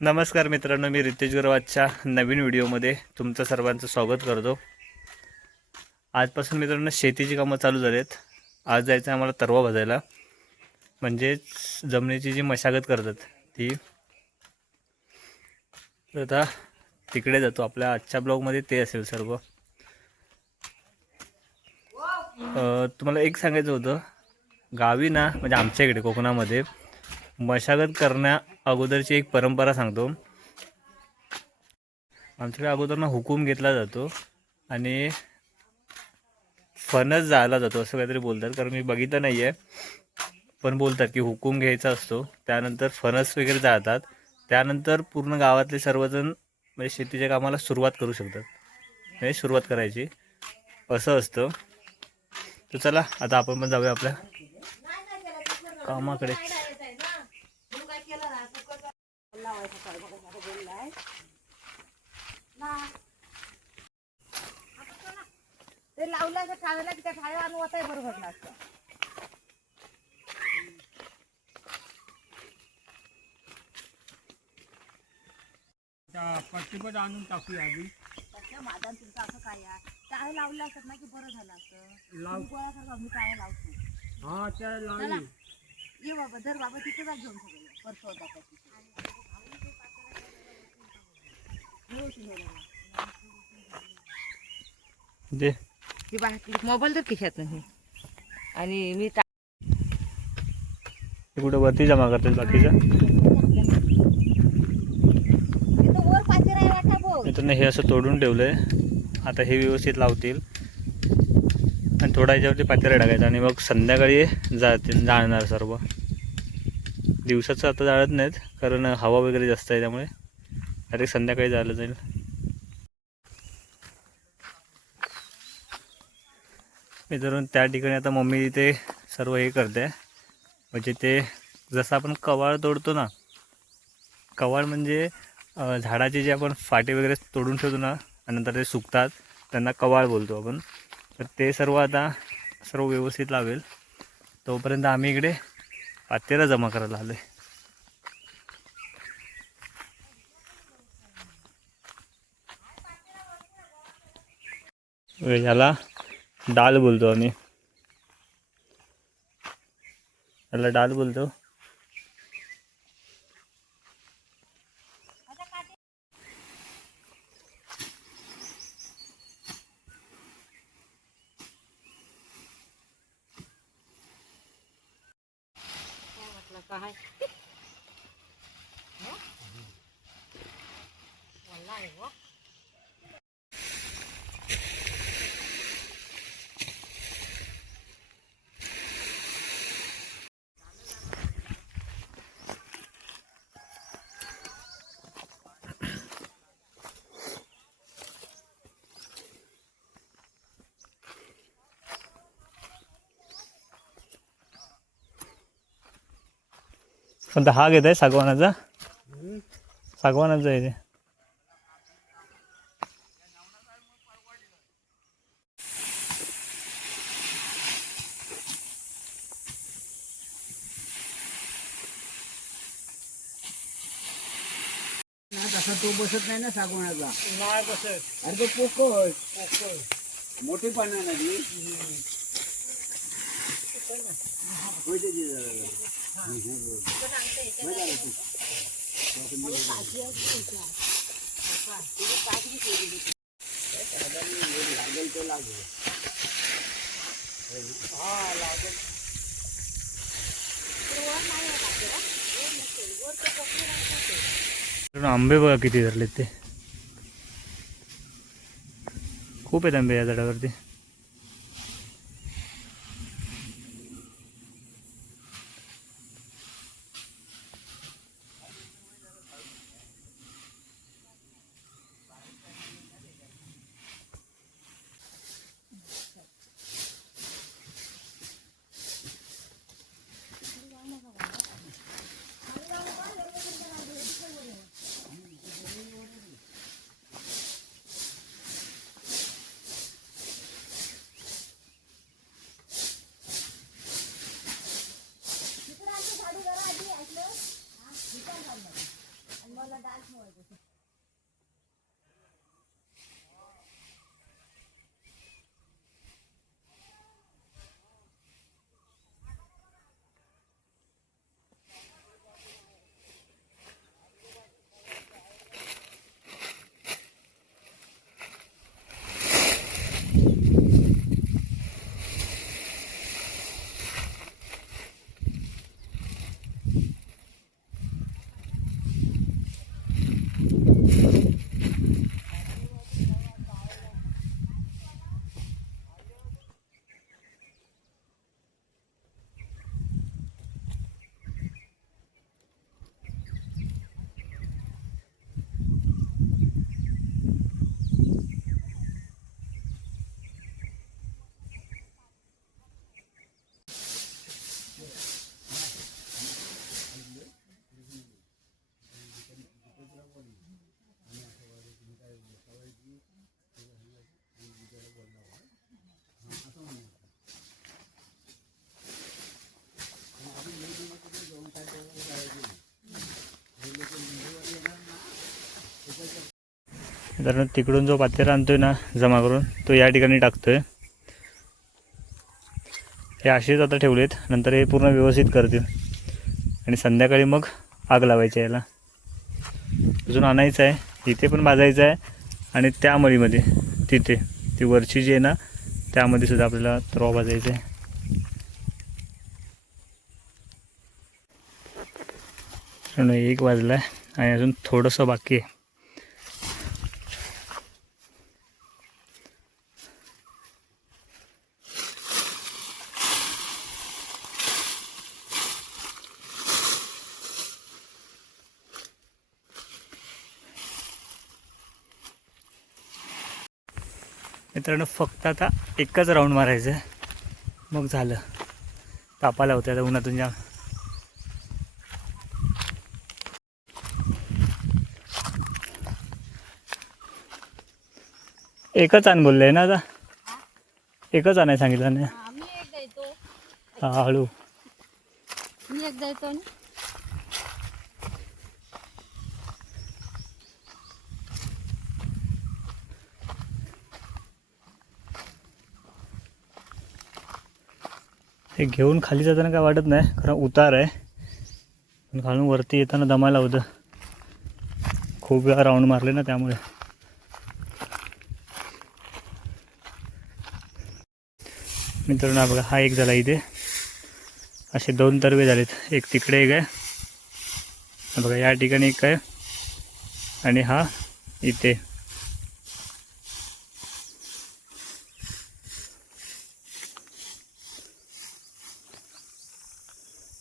नमस्कार मित्रांनो, मी रितेश गुरवाच्या नवीन व्हिडिओमध्ये तुमचं सर्वांचं स्वागत करतो। आजपासून मित्रांनो शेतीची कामं चालू झालेत। आज जायचं आम्हाला तरवा भाजायला, म्हणजेच जमिनीची जी मशागत करतात ती। तर आता तिकडे जातो। आपल्या आजच्या ब्लॉगमध्ये ते असेल सर्व। तुम्हाला एक सांगायचं होतं, गावी ना म्हणजे आमच्या इकडे कोकणामध्ये मशागत करण्या अगोदरची एक परंपरा सांगतो। आमच्याकडे अगोदर ना हुकूम घेतला जातो आणि फणस जाळला जातो असं काहीतरी बोलतात, कारण मी बघितलं नाही आहे, पण बोलतात की हुकूम घ्यायचा असतो, त्यानंतर फणस वगैरे जाळतात, त्यानंतर पूर्ण गावातले सर्वजण म्हणजे शेतीच्या कामाला सुरुवात करू शकतात, म्हणजे सुरुवात करायची असं असतं। तर चला आता आपण पण जाऊया आपल्या कामाकडे। ते लावल्याचं खायला त्या खायला आणू होता बरोबर लागतं। पट्टीपट आणून टाकूया आधी। त्याच्या माझा तुमचं असं काय आहे, काय लावलं असत ना की बरं झालं असतं। लाव गोळा कर मी काय लावतो। हा त्या चला लावी ये बाबा, धर बाबा, तिथे जा घेऊन सगळं परत होता दे ती बाकी मोबाईल तर खिशात नाही आणि मी कुठे वरती जमा करतात बाकीचं। वर पाचेर आहे वाटा बघ। मित्रांनो हे असं तोडून ठेवलंय, आता हे व्यवस्थित लावतील आणि थोडा याच्यावरती पातेला टाकायचा आणि मग संध्याकाळी जाळणार सर्व। दिवसाचं आता जाळत नाहीत, कारण हवा वगैरे जास्त आहे, त्यामुळे डायरेक्ट संध्याकाळी जाळलं जाईल। मित्रांनो त्या ठिकाणी आता मम्मी ते सर्व हे करते, म्हणजे ते जसं आपण कवाळ तोडतो ना, कवाळ म्हणजे झाडाचे जे आपण फाटे वगैरे तोडून ठेवतो ना आणि नंतर ते सुकतात, त्यांना कवाळ बोलतो आपण। तर ते सर्व आता सर्व व्यवस्थित लावेल, तोपर्यंत आम्ही इकडे पातेला जमा करायला आलो आहे। याला डाल बोलतो आम्ही, याला डाल बोलतो। काय पण हा घेत आहे सागवानाचा, सागवानाचा आहे ते। तसा तो बसत नाही ना सागवानाचा, नाही बसत। अरे तो पोकळ मोठी पानं नदी आंबे बघा किती धरलेत ते, खूप आहेत आंबे या झाडावरती। मला डाल ठेवायचं. तर तिकडून जो पातेला आणतोय ना जमा करून तो या ठिकाणी टाकतोय. हे असेच आता ठेवलेत, नंतर हे पूर्ण व्यवस्थित करतील आणि संध्याकाळी मग आग लावायची याला. अजून आणायचं आहे, इथे पण भाजायचं आहे आणि त्या मळीमध्ये तिथे ती वरची जी आहे ना त्यामध्ये सुद्धा आपल्याला तवा भाजायचं आहे. एक वाजला आहे आणि अजून थोडंसं बाकी आहे. मित्रांनो फक्त आता एकच राऊंड मारायचं आहे, मग झालं. तापाला होतं आता उन्हातून जाम. एकच आण बोलले ना आता, एकच आणायला सांगितलं ना. मी एक द्यायचो. हा हळू. मी एक द्यायचो. हे घेऊन खाली जाताना काय वाटत नाही, कारण उतार आहे. पण खालून वरती येताना दमायला होतं, खूप वेळा राऊंड मारले ना त्यामुळे. मित्रांनो बघा, हा एक झाला इथे. असे 2 तरवे झालेत, एक तिकडे एक आहे बघा, या ठिकाणी एक आहे आणि हा इथे.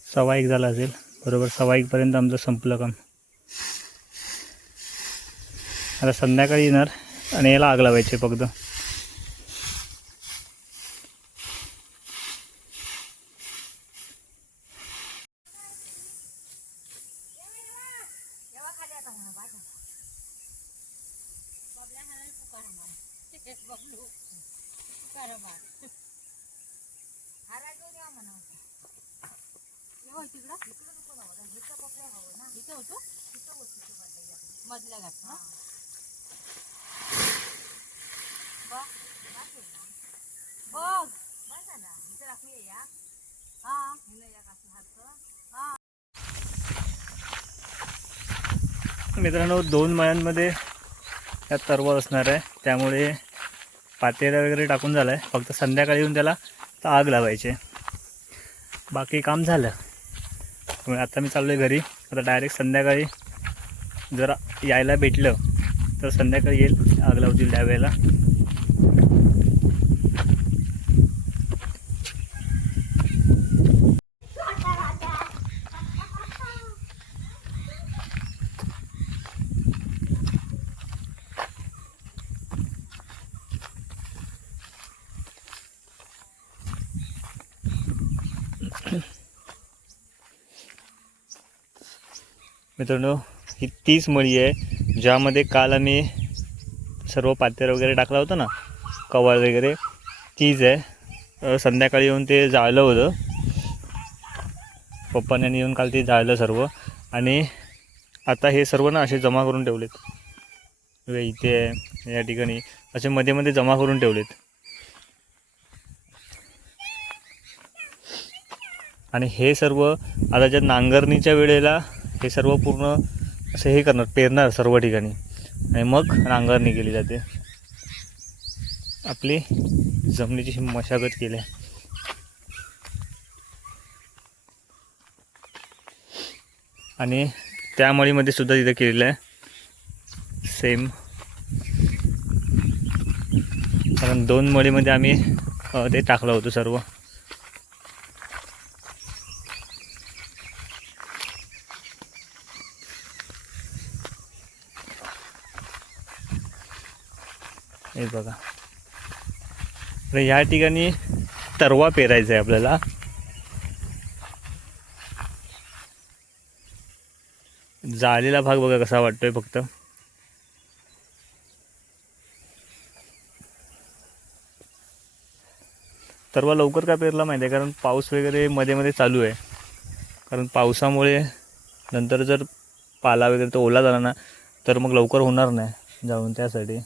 सव्वा एक झाला असेल, बरोबर 1:15 आमचं संपलं काम. आता संध्याकाळी येणार आणि याला आग लावायची फक्त. मधल्या घाट ना बघ बघा ना इथे राखली या. हा या कासू हात. मित्रांनो 2 मळ्यांमध्ये त्यात तरवा असणार आहे, त्यामुळे पातेला वगैरे टाकून झालं आहे. फक्त संध्याकाळी येऊन त्याला आग लावायची, बाकी काम झालं. त्यामुळे आता मी चाललो आहे घरी. आता डायरेक्ट संध्याकाळी जर यायला भेटलं तर संध्याकाळी येईल, आग लावतील त्यावेळेला. मित्रांनो ही 30 मळी आहे, ज्यामध्ये काल आम्ही सर्व पातेर वगैरे टाकला होता ना, कवाळ वगैरे, तीच आहे. संध्याकाळी येऊन ते जाळलं होतं, पप्पाने येऊन काल ते जाळलं सर्व. आणि आता हे सर्व ना असे जमा करून ठेवलेत. इथे आहे, या ठिकाणी असे मध्ये मध्ये जमा करून ठेवलेत. आणि हे सर्व आता ज्या नांगरणीच्या वेळेला हे सर्व पूर्ण असं हे करणार, पेरणार सर्व ठिकाणी आणि मग नांगरणी केली जाते. आपली जमिनीची मशागत केली आहे. आणि त्या मळीमध्ये सुद्धा तिथे केलेलं आहे सेम, कारण 2 मळीमध्ये आम्ही ते टाकलं होतं सर्व. हे बघा, तर या ठिकाणी तरवा पेरायचा आहे आपल्याला. जाळलेला भाग बघा कसा वाटतोय फक्त. तरवा लवकर का पेरला माहिती आहे, कारण पाऊस वगैरे मध्ये मध्ये चालू आहे. कारण पावसामुळे नंतर जर पाला वगैरे तो ओला झाला ना तर मग लवकर होणार नाही जाऊन, त्यासाठी.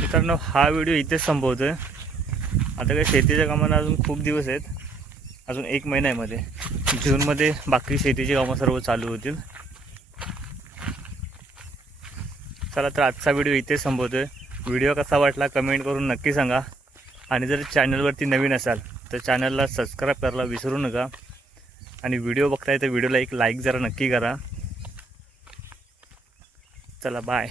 मित्रांनो, हा व्हिडिओ इथेच संपवतो आहे. आता काही शेतीच्या कामांना अजून खूप दिवस आहेत, अजून 1 महिना आहे मध्ये. जूनमध्ये बाकी शेतीची कामं सर्व चालू होतील. चला, तर आजचा व्हिडिओ इथेच संपवतो आहे. व्हिडिओ कसा वाटला कमेंट करून नक्की सांगा. आणि जर चॅनलवरती नवीन असाल तर चॅनलला सबस्क्राईब करायला विसरू नका. आणि व्हिडिओ बघताय तर व्हिडिओला एक लाईक जरा नक्की करा. चला, बाय.